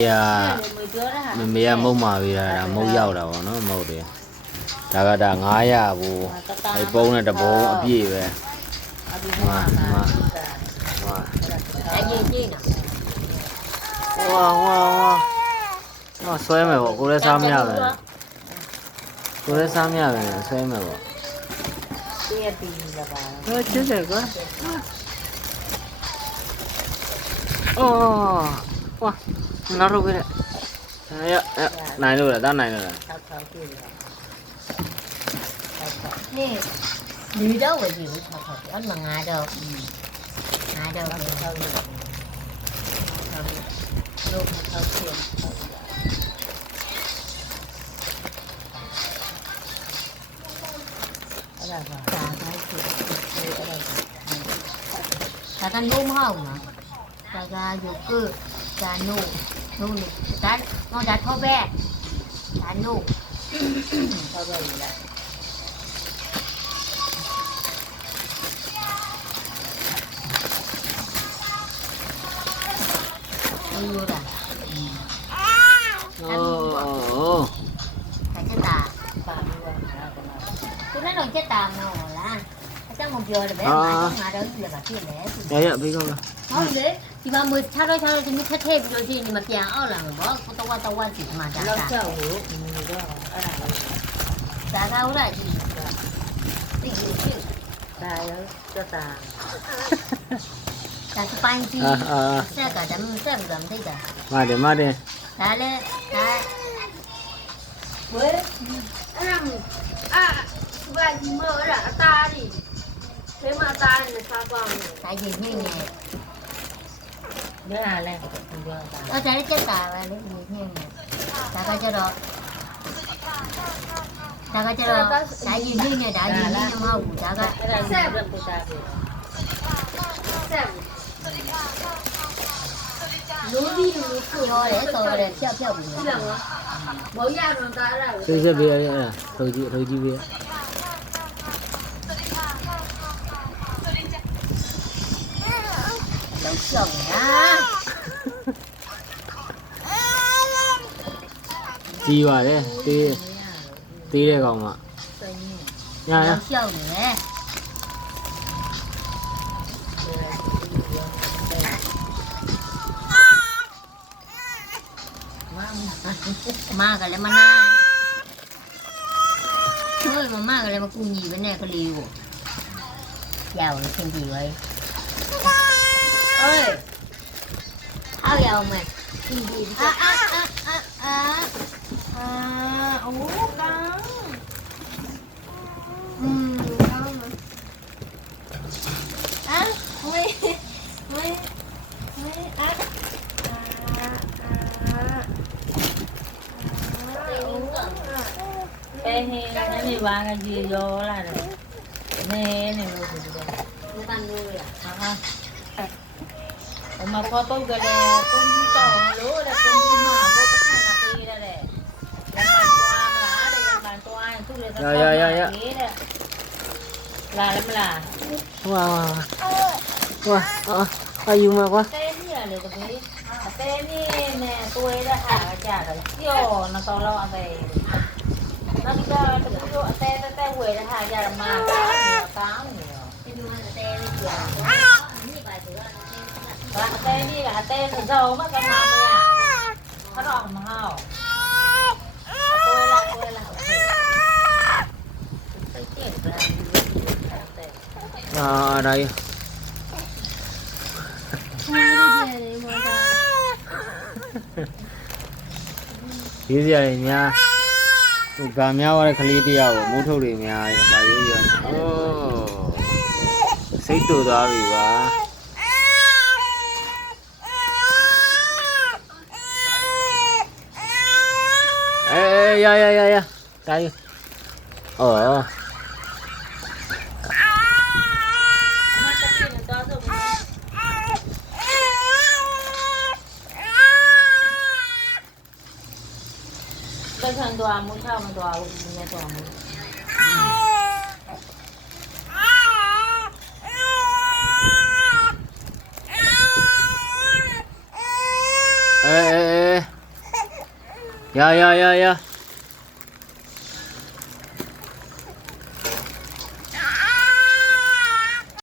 ရမပြောတာဟာမမေကမုတ်မာပြီလားဒါမုတ်ရောက်တာပေါ့နော်မုတ်တယ်ဒါကဒါ900ဘူးအဲပုံးနဲ့တပုံးအပြည့်ပဲအပြီးမှမှာဟွာအရင်ကြည့်နော်ဟွာဟွာဟွာတော့ဆွဲမယ်ပေါ့ကိုလည်းစားမရပဲကိုလည်းစားမရပဲဆွဲမယ်ပေါ့ပြည့်ပြီးလာပါဟဲ့ချစ်တယ်ကွာအော် Wow, nó rồi đấy. Đấy, đấy. Này luôn là, đan này nữa là. Nè, đi đâu vậy? Thảo thảo ăn mà ngà đâu. Ngà đâu thì thâu được. Lúc mà thâu tiền. Hãy subscribe cho kênh Ghiền Mì Gõ Để không bỏ lỡ những video hấp dẫn 자가 요크 자노 노는 일단 너자 터베 자노 터베입니다. 이거다. 어. 괜찮다. Tụi nó chết tàn rồi là Chắc một giờ là bé mà, mà đâu là bà kia lẽ Đấy ạ, biết không ạ 근데 이거 뭐 차로 차로 좀 밑에 테이프 조심히 막 그냥 얼라면 뭐 또와 또와 지금 맞아. 럭자고 이거 알아. 나가오라 지. 이게 나요 좋다. 자, 그 반지. 아, 아. 새가 잠 새가 잠 되다. 맞아, 맞아. 나를 나 왜? 응. 아, 왜 이모 알아? 딸이. 제 마다는 사과. 다 얘기해. Bữa nào lên sẽ lấy chết tà là lúc gì nhiều. Tà coi cho rồi Tà coi cho rồi Đã gì như nhà đã gì như nhau hầu Tà coi. Xem Xem Thế giờ bia nhé à, thôi chị, thôi chị bia Đâu chồng á. ကအဲ့ဒါဆက်ပူတာပဲ ဆက် လူကြီးလူကိုရောတယ်တော်တယ်ဖြောက်ဖြောက်ပြီး ပြီလားမောရတော့သားရပဲ စိတ်ဆက်ပေးရရအဲ့ဒါထုတ်ကြည့်ထုတ်ကြည့်ပေးရ လုံးရှောက်ညာ ကြီးပါတယ်တေးတေးတဲ့ကောင်ကရရ လုံးရှောက်နေတယ်မကလည်းမနာဟိုမမကလည်းမကူညီပဲနဲ့ကလေးကိုကြောက်လို့သင်ကြည့်ပါအေးဟောက်ရအောင်မယ်သင်ကြည့်အာအာအာအာအာအာအိုးကောင်းอืมကောင်းမယ် À, ú con Ừ, con mà Á, mi Mi Mi á cái này ba cái gì vô là rồi nè này nó gì vậy nó tan nuôi à ha mà có bao giờ là con to lúa là con mà Ya, ya, ya, ya. Là lắm là. Wow. Wow, ờ, ờ, dù mà quá. Tên gì là được cái tên gì nè, tôi đã hạ cái chả cái kiểu nó to lo về. Nó bây giờ cái kiểu tên tên tên quỷ đã hạ chả là mà cáo nhiều cáo nhiều. Tên mà tên gì là tên gì là tên phải giàu mất cái mà này à. Nó đỏ mà hao. အာဒါရရေးစရာတွေများဟိုဗာများသွားတဲ့ကလေးတယောက်ကိုမိုးထုတ်တွေများရဗာရိုးရအိုးစိတ်တူသွားပြီပါအေးရရရရတိုင်းအော် 跟成多啊，母跳我们多啊，我们也多啊。哎哎哎！呀呀呀呀！